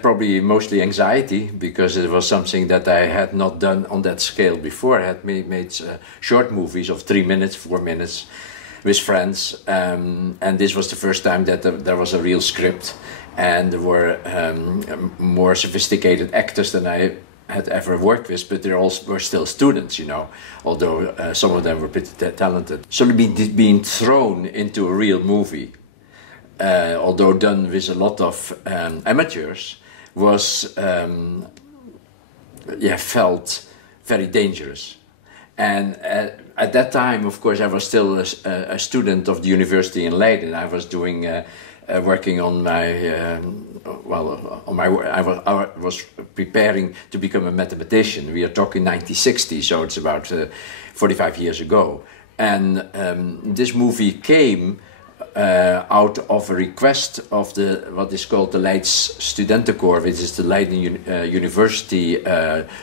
Probably mostly anxiety, because it was something that I had not done on that scale before. I had made short movies of 3 minutes, 4 minutes with friends, and this was the first time that there was a real script, and there were more sophisticated actors than I had ever worked with, but they all were still students, you know, although some of them were pretty talented. So being thrown into a real movie, although done with a lot of amateurs, was felt very dangerous. And at that time, of course, I was still a student of the university in Leiden. I was doing working on my I was preparing to become a mathematician. We are talking 1960, so it's about 45 years ago. And this movie came out of a request of what is called the Leids Studentenkoor, which is the Leiden University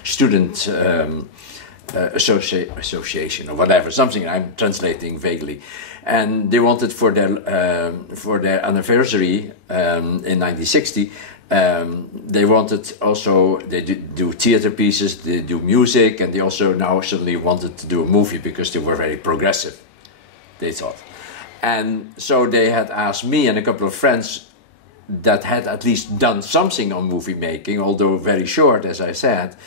Student Association or whatever, something I'm translating vaguely. And they wanted for their anniversary in 1960. They wanted also, they do theater pieces, they do music, and they also now suddenly wanted to do a movie because they were very progressive, they thought. And so they had asked me and a couple of friends that had at least done something on movie making, although very short, as I said,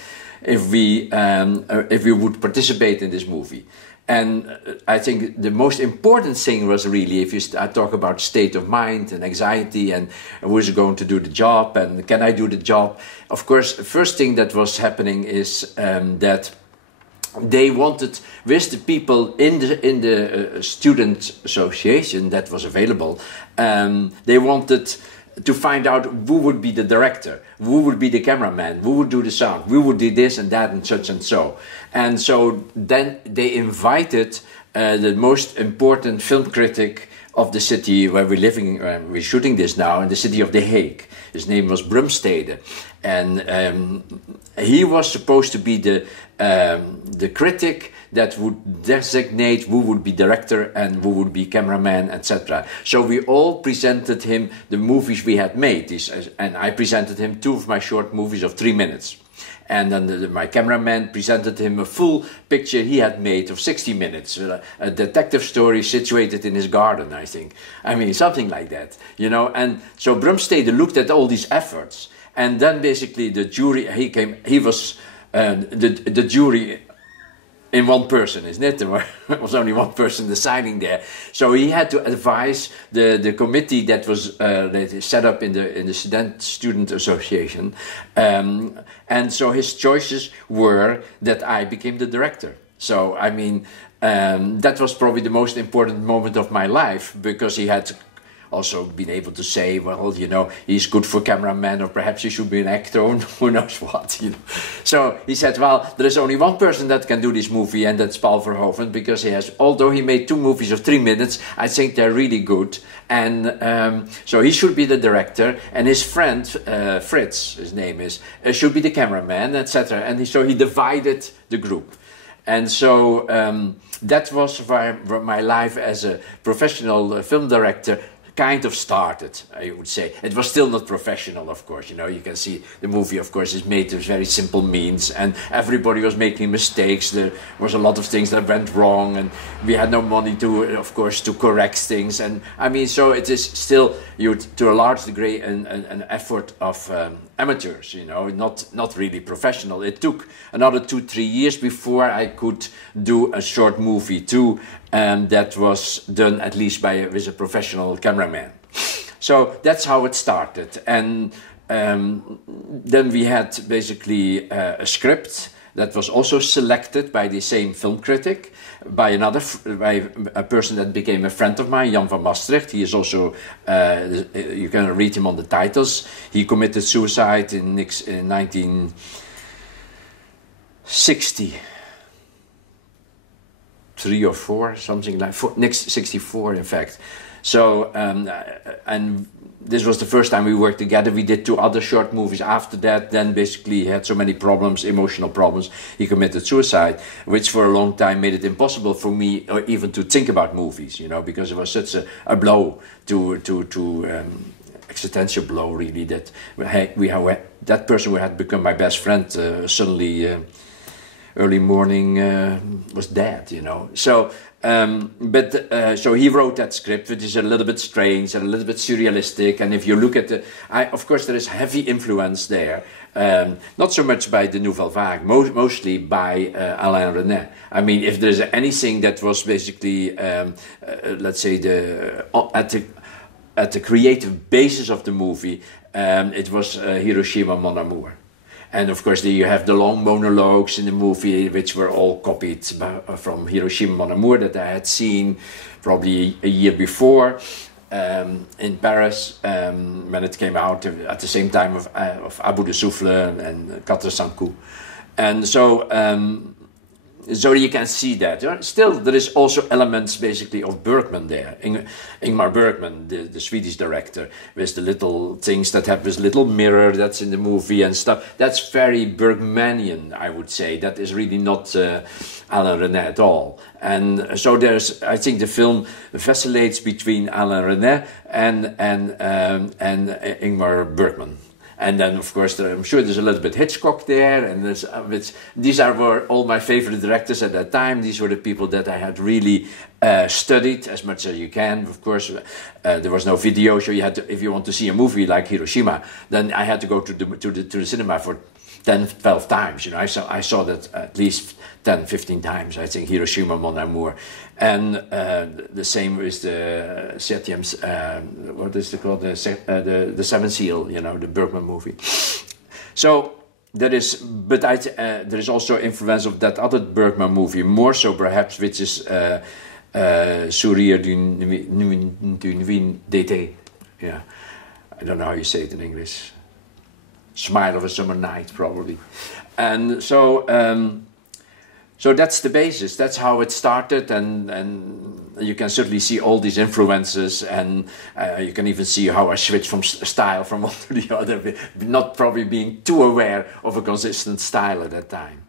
if we would participate in this movie. And I think the most important thing was really, if you talk about state of mind and anxiety and who's going to do the job and can I do the job, of course, the first thing that was happening is that they wanted, with the people in the student association that was available, they wanted to find out who would be the director, who would be the cameraman, who would do the sound, who would do this and that and such and so. And so then they invited the most important film critic of the city where we're living, we're shooting this now, in the city of The Hague. His name was Brumstede. And he was supposed to be the critic that would designate who would be director and who would be cameraman, etc. So we all presented him the movies we had made, and I presented him 2 of my short movies of 3 minutes. And then my cameraman presented him a full picture he had made of 60 minutes, a detective story situated in his garden, I think. I mean, something like that, you know. And so Brumstede looked at all these efforts, and then basically the jury, he was the jury in one person, isn't it? There was only one person deciding there. So he had to advise the committee that was set up in the student association. And so his choices were that I became the director. So, I mean, that was probably the most important moment of my life, because he had also been able to say, well, you know, he's good for cameraman, or perhaps he should be an actor, or who knows what, you know. So he said, well, there is only one person that can do this movie, and that's Paul Verhoeven, because he has, although he made 2 movies of 3 minutes, I think they're really good. And so he should be the director, and his friend, Fritz, his name is, should be the cameraman, etc. And so he divided the group. And so that was where my life as a professional film director kind of started, I would say. It was still not professional, of course, you know. You can see the movie, of course, is made with very simple means, and everybody was making mistakes. There was a lot of things that went wrong, and we had no money to, of course, to correct things. And I mean, so it is still, to a large degree, an effort of amateurs, you know, not really professional. It took another 2-3 years before I could do a short movie too, and that was done at least with a professional cameraman. So that's how it started. And then we had basically a script that was also selected by the same film critic, by a person that became a friend of mine, Jan van Maastricht. He is also, you can read him on the titles. He committed suicide in 1960. 3 or 4, something like 64, in fact. So, and this was the first time we worked together. We did 2 other short movies after that. Then basically he had so many problems, emotional problems, he committed suicide, which for a long time made it impossible for me even to think about movies, you know, because it was such a blow to existential blow, really, that that person who had become my best friend suddenly early morning was dead, you know. So so he wrote that script, which is a little bit strange and a little bit surrealistic. And if you look at of course, there is heavy influence there. Not so much by the Nouvelle Vague, mostly by Alain Resnais. I mean, if there's anything that was basically, let's say, at the creative basis of the movie, it was Hiroshima Mon Amour. And of course, you have the long monologues in the movie, which were all copied from Hiroshima Mon Amour that I had seen probably a year before in Paris when it came out at the same time of Abu de Souffle and Quatre Cents Coups. And so you can see that. Still, there is also elements basically of Bergman there. Ingmar Bergman, the Swedish director, with the little things that have this little mirror that's in the movie and stuff. That's very Bergmanian, I would say. That is really not Alain Resnais at all. And so I think the film vacillates between Alain Resnais and Ingmar Bergman. And then, of course, I'm sure there's a little bit Hitchcock there, and these were all my favorite directors at that time. These were the people that I had really studied as much as you can. Of course, there was no video, so you had to, if you want to see a movie like Hiroshima, then I had to go to the cinema for 10, 12 times. You know, I saw that at least 10, 15 times. I think Hiroshima Mon Amour, and the same with the what is it called? The Seventh Seal. You know, the Bergman movie. So there is, but there is also influence of that other Bergman movie, more so perhaps, which is Sourire d'une nuit d'été. Yeah, I don't know how you say it in English. Smile of a Summer Night, probably. And so so that's the basis. That's how it started, and you can certainly see all these influences, and you can even see how I switched from style from one to the other, not probably being too aware of a consistent style at that time.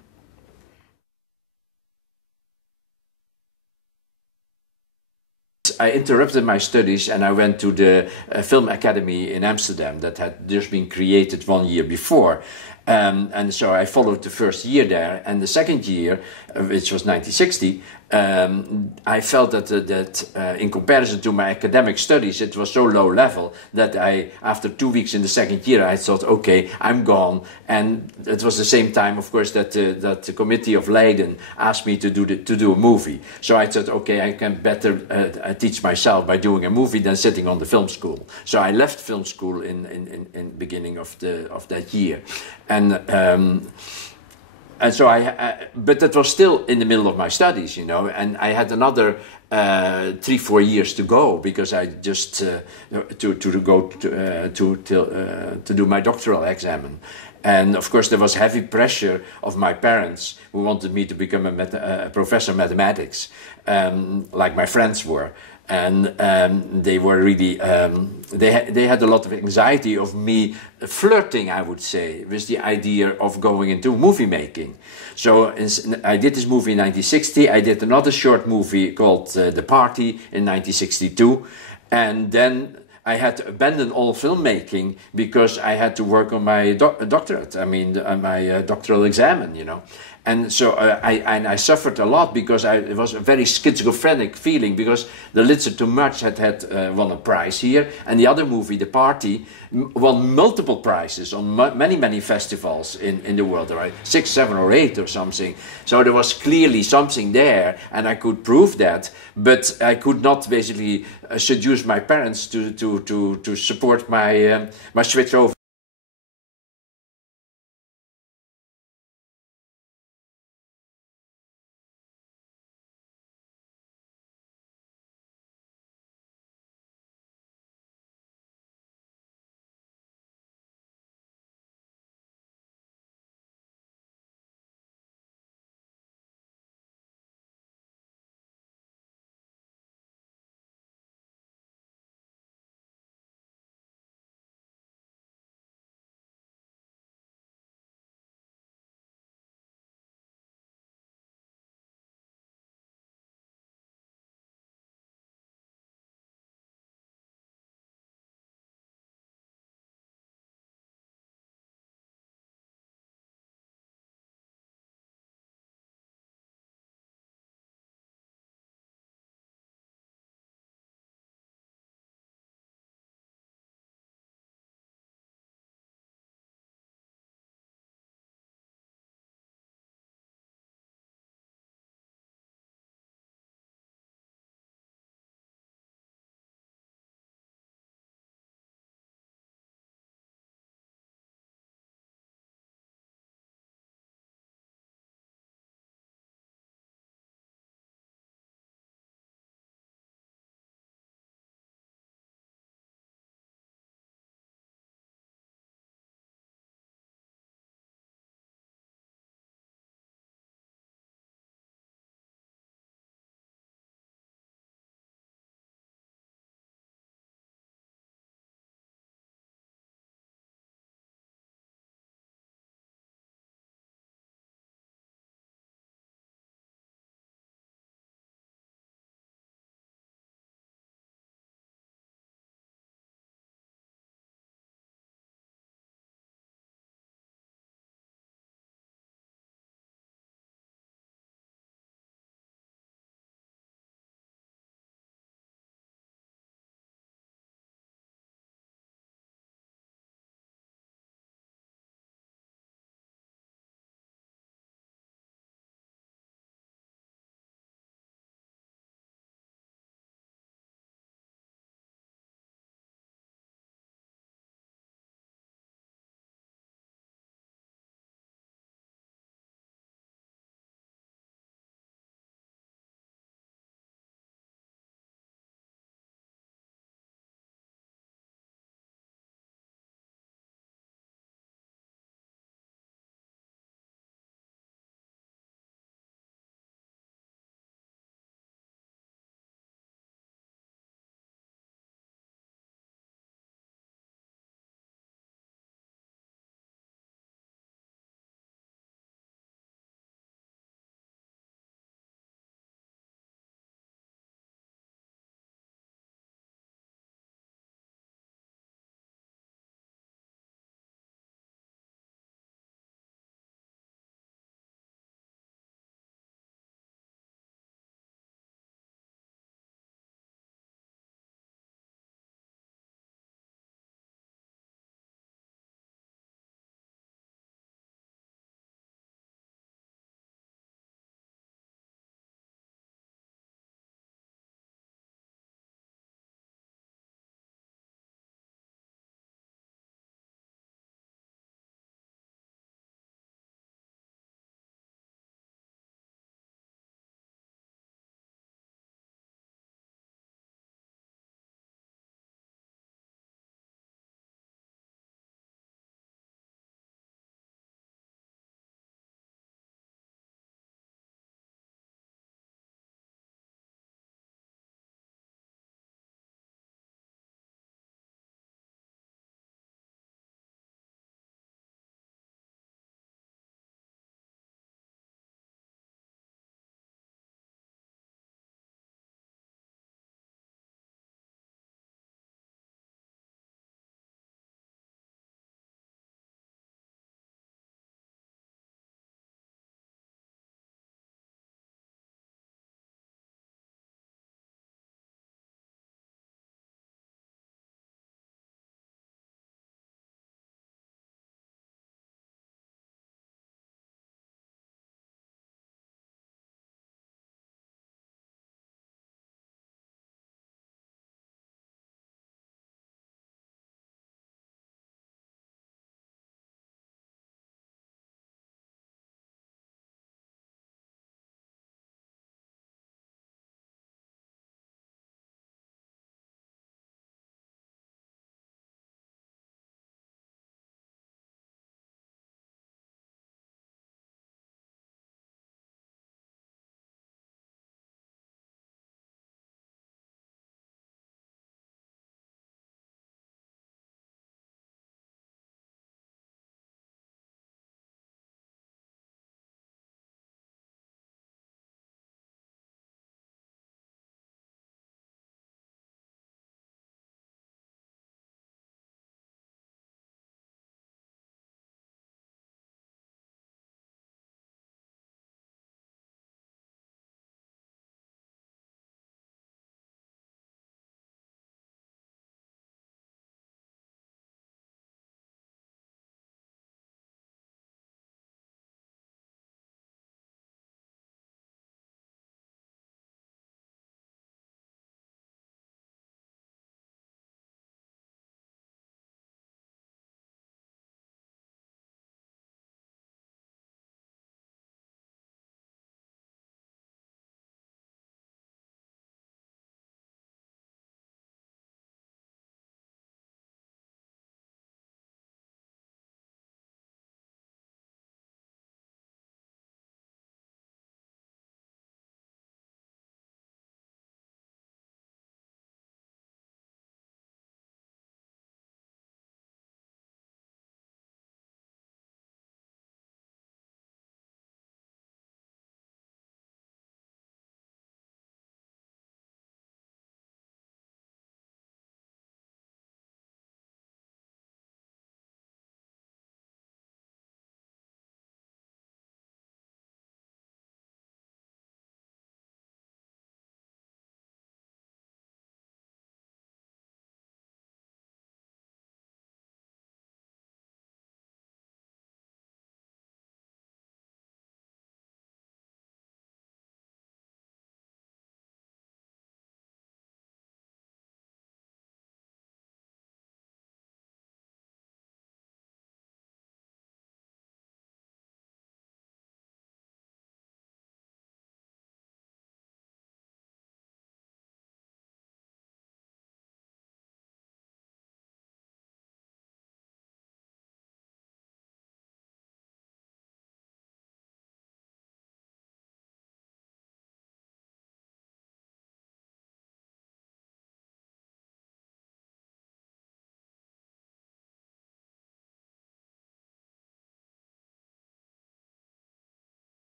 I interrupted my studies and I went to the Film Academy in Amsterdam that had just been created 1 year before. And so I followed the first year there, and the second year, which was 1960, I felt that in comparison to my academic studies, it was so low level that after 2 weeks in the second year, I thought, okay, I'm gone. And it was the same time, of course, that the committee of Leiden asked me to do a movie. So I thought, okay, I can better teach myself by doing a movie than sitting on the film school. So I left film school in beginning of that year. And so but that was still in the middle of my studies, you know, and I had another 3-4 years to go because I just to do my doctoral exam. And of course there was heavy pressure of my parents who wanted me to become a professor of mathematics, like my friends were. And they were really, they had a lot of anxiety of me flirting, I would say, with the idea of going into movie making. So I did this movie in 1960. I did another short movie called The Party in 1962. And then I had to abandon all filmmaking because I had to work on my doctorate. I mean, my doctoral exam, you know. And so I suffered a lot because it was a very schizophrenic feeling because The Lids Are Too Much had won a prize here, and the other movie, The Party, won multiple prizes on many festivals in the world, right? 6, 7, or 8 or something. So there was clearly something there, and I could prove that, but I could not basically seduce my parents to support my switch over.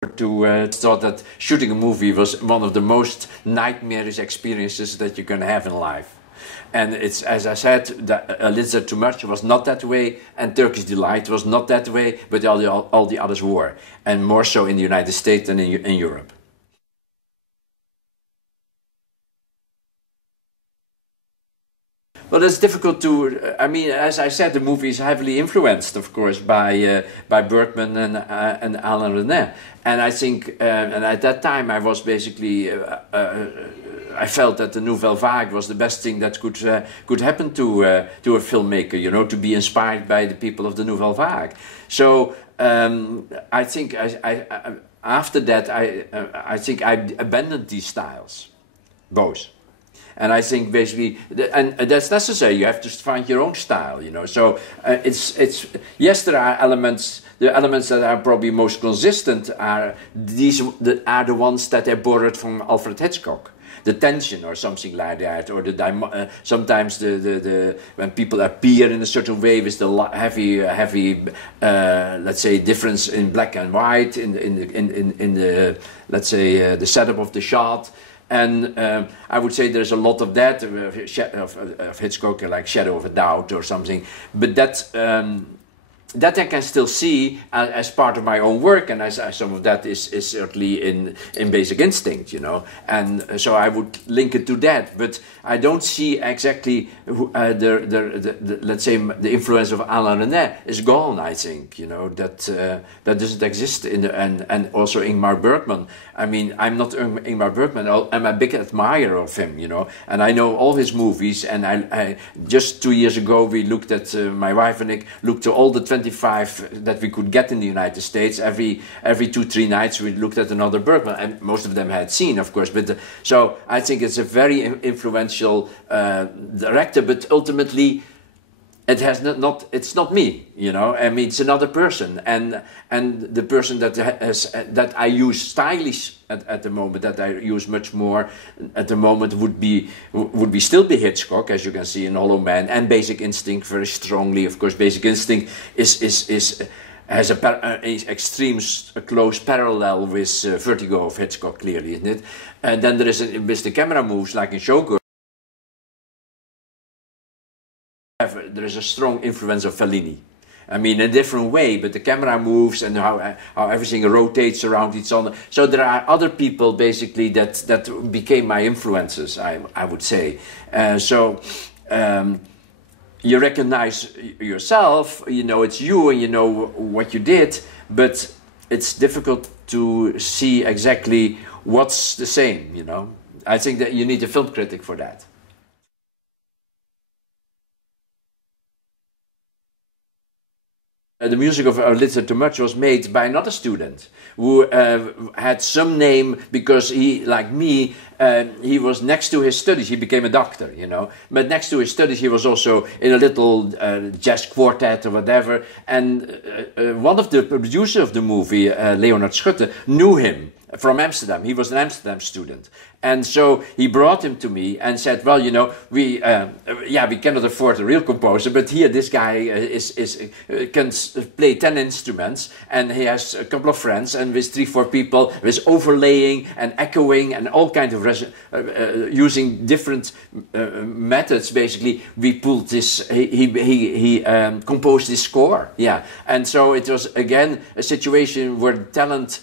to thought that shooting a movie was one of the most nightmarish experiences that you can have in life. And it's, as I said, that A Lizard Too Much was not that way, and Turkish Delight was not that way, but all the others were, and more so in the United States than in Europe. Well, it's difficult to. I mean, as I said, the movie is heavily influenced, of course, by Bergman and Alain Resnais. And I think, and at that time, I was basically, I felt that the Nouvelle Vague was the best thing that could happen to a filmmaker. You know, to be inspired by the people of the Nouvelle Vague. So I think after that, I think I abandoned these styles, both. And I think basically, and that's necessary. You have to find your own style, you know. So it's yes, there are elements. The elements that are probably most consistent are are the ones that I borrowed from Alfred Hitchcock. The tension or something like that, or sometimes the when people appear in a certain way with the heavy let's say difference in black and white in the let's say the setup of the shot. And I would say there's a lot of that of Hitchcock, like Shadow of a Doubt or something. But that I can still see as part of my own work, and as some of that is certainly in Basic Instinct, you know. And so I would link it to that. But I don't see exactly let's say the influence of Alain Resnais is gone. I think, you know, that doesn't exist and also Ingmar Bergman. I mean, I'm not Ingmar Bergman. I'm a big admirer of him, you know, and I know all his movies. And I just 2 years ago we looked at my wife and I looked to all the 25 that we could get in the United States. Every 2-3 nights we looked at another Bergman, and most of them I had seen, of course. But so I think it's a very influential director. But ultimately, it has it's not me, you know. I mean, it's another person, and the person that I use stylish at the moment, that I use much more at the moment, would still be Hitchcock, as you can see in Hollow Man, and Basic Instinct very strongly. Of course, Basic Instinct has a extreme close parallel with Vertigo of Hitchcock, clearly, isn't it? And then there is with the camera moves, like in Showgirl. There is a strong influence of Fellini. I mean, in a different way, but the camera moves and how everything rotates around each other. So there are other people basically that became my influences, I would say. You recognize yourself, you know it's you, and you know what you did, but it's difficult to see exactly what's the same, you know. I think that you need a film critic for that. The music of A Lizard Too Much was made by another student who had some name because he, like me, he was next to his studies. He became a doctor, you know. But next to his studies, he was also in a little jazz quartet or whatever. And one of the producers of the movie, Leonard Schutte, knew him from Amsterdam. He was an Amsterdam student. And so he brought him to me and said, well, you know, we cannot afford a real composer, but here this guy can play 10 instruments, and he has a couple of friends, and with 3-4 people, with overlaying and echoing and all kinds of using different methods, basically, we pulled this, he composed this score, yeah. And so it was, again, a situation where talent,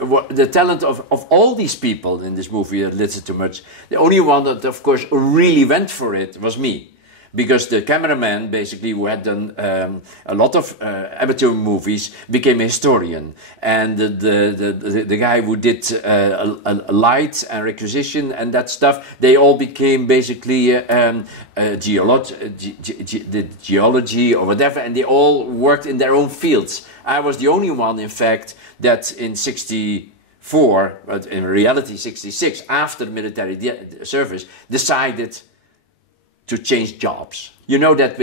the talent of all these people in this movie, A Lizard Too Much, the only one that, of course, really went for it was me. Because the cameraman, basically, who had done a lot of amateur movies, became a historian. And the guy who did light and requisition and that stuff, they all became basically geology or whatever, and they all worked in their own fields. I was the only one, in fact, that in 64, but in reality 66, after military service, decided to change jobs. You know that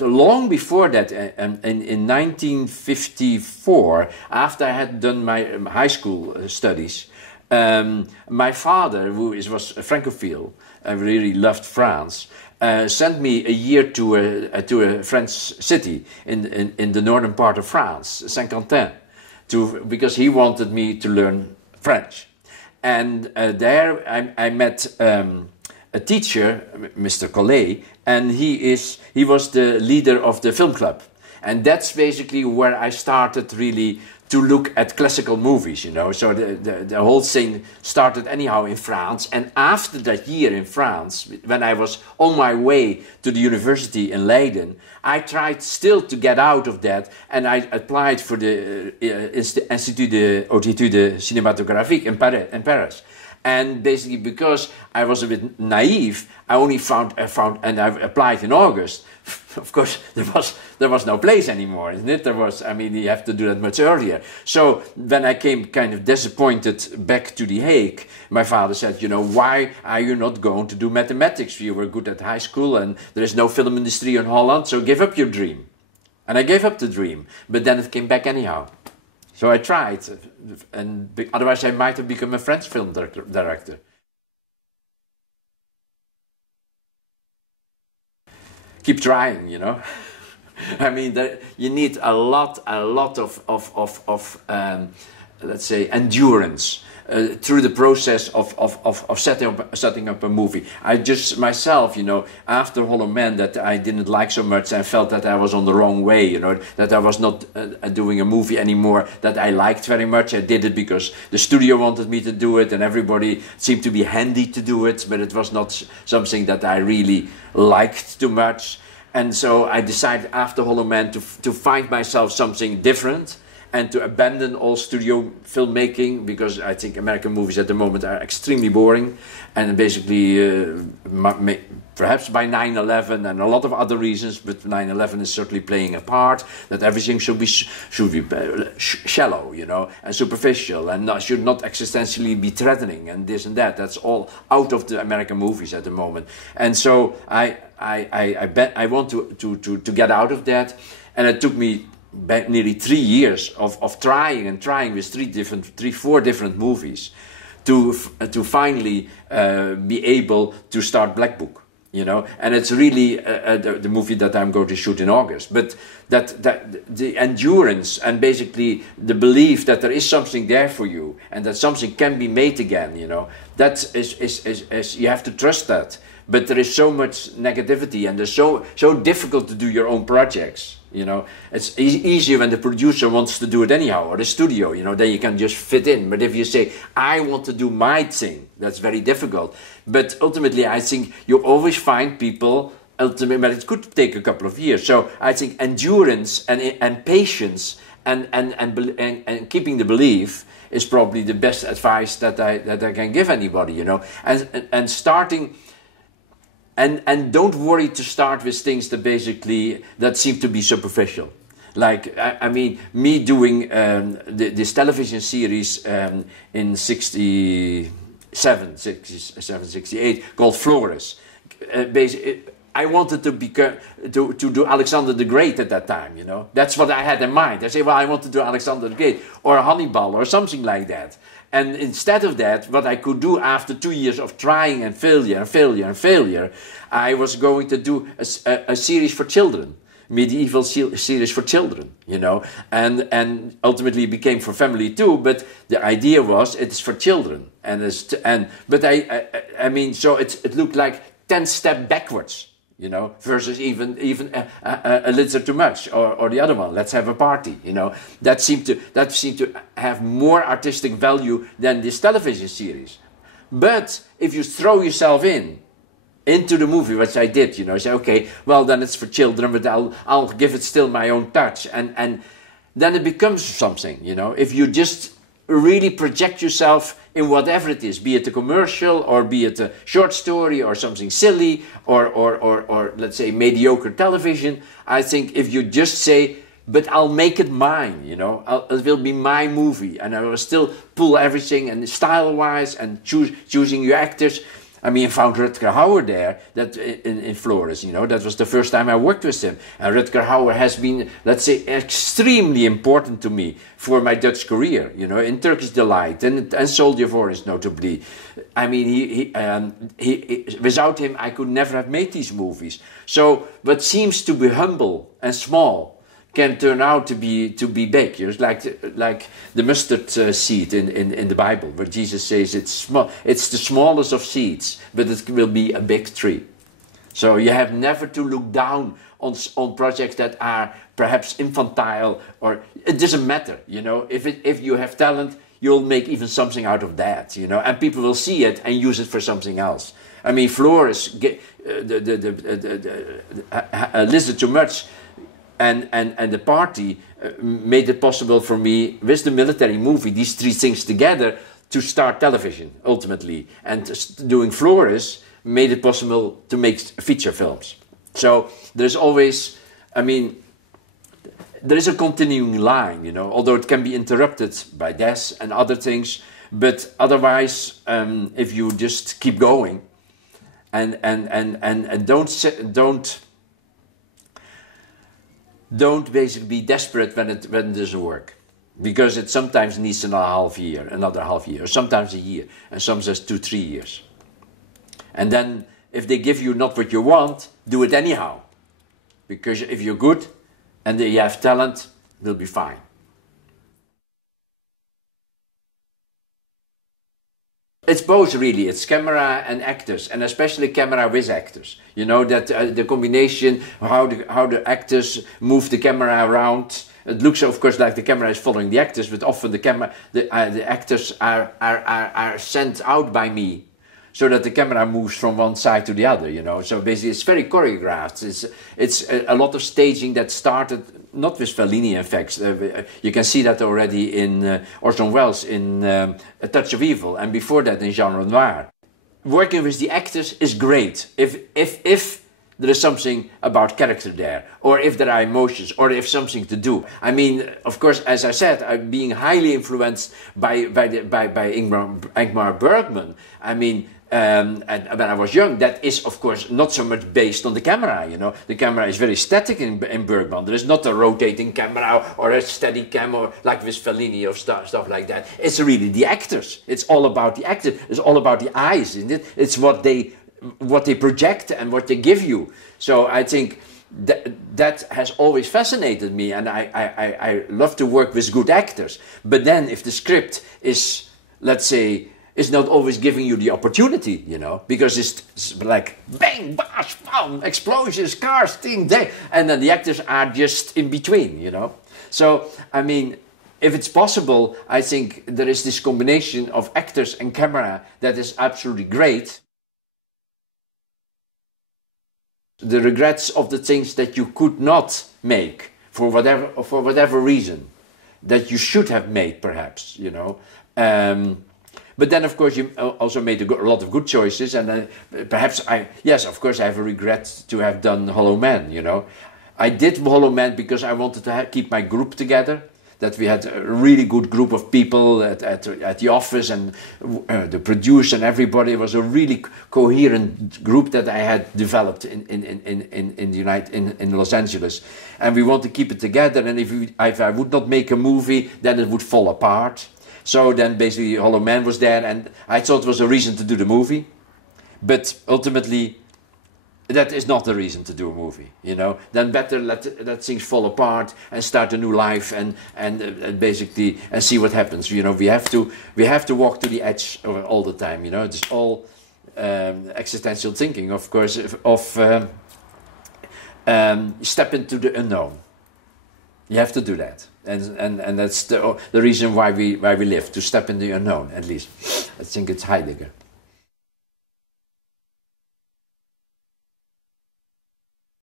long before that, in 1954, after I had done my high school studies, my father, who was a Francophile, really loved France, sent me a year to a French city in the northern part of France, Saint-Quentin, because he wanted me to learn French. And there I met a teacher, Mr. Collet, and he was the leader of the film club. And that's basically where I started really to look at classical movies, you know. So the whole thing started anyhow in France. And after that year in France, when I was on my way to the university in Leiden, I tried still to get out of that, and I applied for the Institut d'Études Cinématographiques in Paris. And basically, because I was a bit naive, I only found, and I applied in August. Of course, there was no place anymore, isn't it? I mean, you have to do that much earlier. So when I came kind of disappointed back to The Hague, my father said, you know, why are you not going to do mathematics? You were good at high school and there is no film industry in Holland, so give up your dream. And I gave up the dream, but then it came back anyhow. So I tried, and otherwise I might have become a French film director. Keep trying, you know. I mean, you need a lot of let's say, endurance through the process of setting up a movie. I just myself, you know, after Hollow Man, that I didn't like so much, I felt that I was on the wrong way, you know, that I was not doing a movie anymore that I liked very much. I did it because the studio wanted me to do it and everybody seemed to be handy to do it, but it was not something that I really liked too much. And so I decided after Hollow Man to find myself something different, and to abandon all studio filmmaking, because I think American movies at the moment are extremely boring, and basically perhaps by 9/11 and a lot of other reasons, but 9/11 is certainly playing a part, that everything should be shallow, you know, and superficial, and should not existentially be threatening, and this and that. That's all out of the American movies at the moment. And so I want to get out of that, and it took me nearly 3 years of trying with 4 different movies to finally be able to start Black Book, you know. And it's really the movie that I'm going to shoot in August. But that the endurance and basically the belief that there is something there for you and that something can be made again, you know, that is you have to trust that. But there is so much negativity, and it's so difficult to do your own projects. You know, it's easier when the producer wants to do it anyhow, or the studio, you know, then you can just fit in. But if you say, I want to do my thing, that's very difficult. But ultimately, I think you always find people, ultimately, but it could take a couple of years. So I think endurance and patience and keeping the belief is probably the best advice that I can give anybody, you know, and starting. And don't worry to start with things that seem to be superficial. Like, I mean, me doing this television series in 68, called Flores. I wanted to do Alexander the Great at that time, you know. That's what I had in mind. I say, well, I want to do Alexander the Great, or Hannibal, or something like that. And instead of that, what I could do after 2 years of trying and failure, I was going to do a series for children, medieval series for children, you know, and ultimately it became for family too. But the idea was it's for children, but I mean, so it looked like 10 steps backwards, you know, versus even a little too much, or the other one, let's have a party, you know. That seemed to have more artistic value than this television series. But if you throw yourself into the movie, which I did, you know, say, okay, well then it's for children, but I'll give it still my own touch, and then it becomes something, you know. If you just really project yourself in whatever it is, be it a commercial, or be it a short story, or something silly, or let's say mediocre television. I think if you just say, but I'll make it mine, you know, it will be my movie, and I will still pull everything, and style-wise, and choosing your actors. I mean, I found Rutger Hauer there, that in Flores, you know, that was the first time I worked with him. And Rutger Hauer has been, let's say, extremely important to me for my Dutch career, you know, in Turkish Delight and Soldier of Orange, notably. I mean, he without him, I could never have made these movies. So what seems to be humble and small can turn out to be big. It's like the mustard seed in the Bible, where Jesus says it's small. It's the smallest of seeds, but it will be a big tree. So you have never to look down on projects that are perhaps infantile, or it doesn't matter. You know, if you have talent, you'll make even something out of that. You know, and people will see it and use it for something else. I mean, Flores, Listen Too Much, and the party made it possible for me, with the military movie, these three things together, to start television ultimately. And doing Flores made it possible to make feature films. So there's always, I mean, there is a continuing line, you know, although it can be interrupted by death and other things. But otherwise, if you just keep going, and don't basically be desperate when it doesn't work, because it sometimes needs another half year, or sometimes a year, and sometimes 2-3 years. And then if they give you not what you want, do it anyhow, because if you're good and you have talent, you'll be fine. It's both, really. It's camera and actors, and especially camera with actors. You know, that the combination, how the actors move the camera around. It looks, of course, like the camera is following the actors, but often the actors are sent out by me, so that the camera moves from one side to the other. You know, so basically it's very choreographed. It's a lot of staging that started not with Fellini effects. You can see that already in Orson Welles in A Touch of Evil, and before that in Genre Noir. Working with the actors is great if there is something about character there, or if there are emotions, or if something to do. I mean, of course, as I said, I'm being highly influenced by Ingmar Bergman. I mean, and when I was young, that is, of course, not so much based on the camera. You know, the camera is very static in Bergman. There is not a rotating camera or a steady camera like with Fellini or stuff like that. It's really the actors. It's all about the actors. It's all about the eyes, isn't it? It's what they project and what they give you. So I think that has always fascinated me, and I love to work with good actors. But then if the script is, let's say, is not always giving you the opportunity, you know, because it's like bang, bash, bam, explosions, cars, thing, there, and then the actors are just in between, you know. So, I mean, if it's possible, I think there is this combination of actors and camera that is absolutely great. The regrets of the things that you could not make for whatever reason, that you should have made, perhaps, you know. But then, of course, you also made a lot of good choices, and perhaps yes, of course, I have a regret to have done Hollow Man, you know. I did Hollow Man because I wanted to keep my group together, that we had a really good group of people at the office, and the producer and everybody. It was a really coherent group that I had developed in Los Angeles, and we want to keep it together. And if I would not make a movie, then it would fall apart. So then basically Hollow Man was there, and I thought it was a reason to do the movie. But ultimately, that is not the reason to do a movie, you know. Then better let things fall apart and start a new life, and basically and see what happens. You know, we have to walk to the edge all the time, you know. It's all existential thinking, of course, step into the unknown. You have to do that, and that's the reason why we live, to step in the unknown. At least I think it's Heidegger.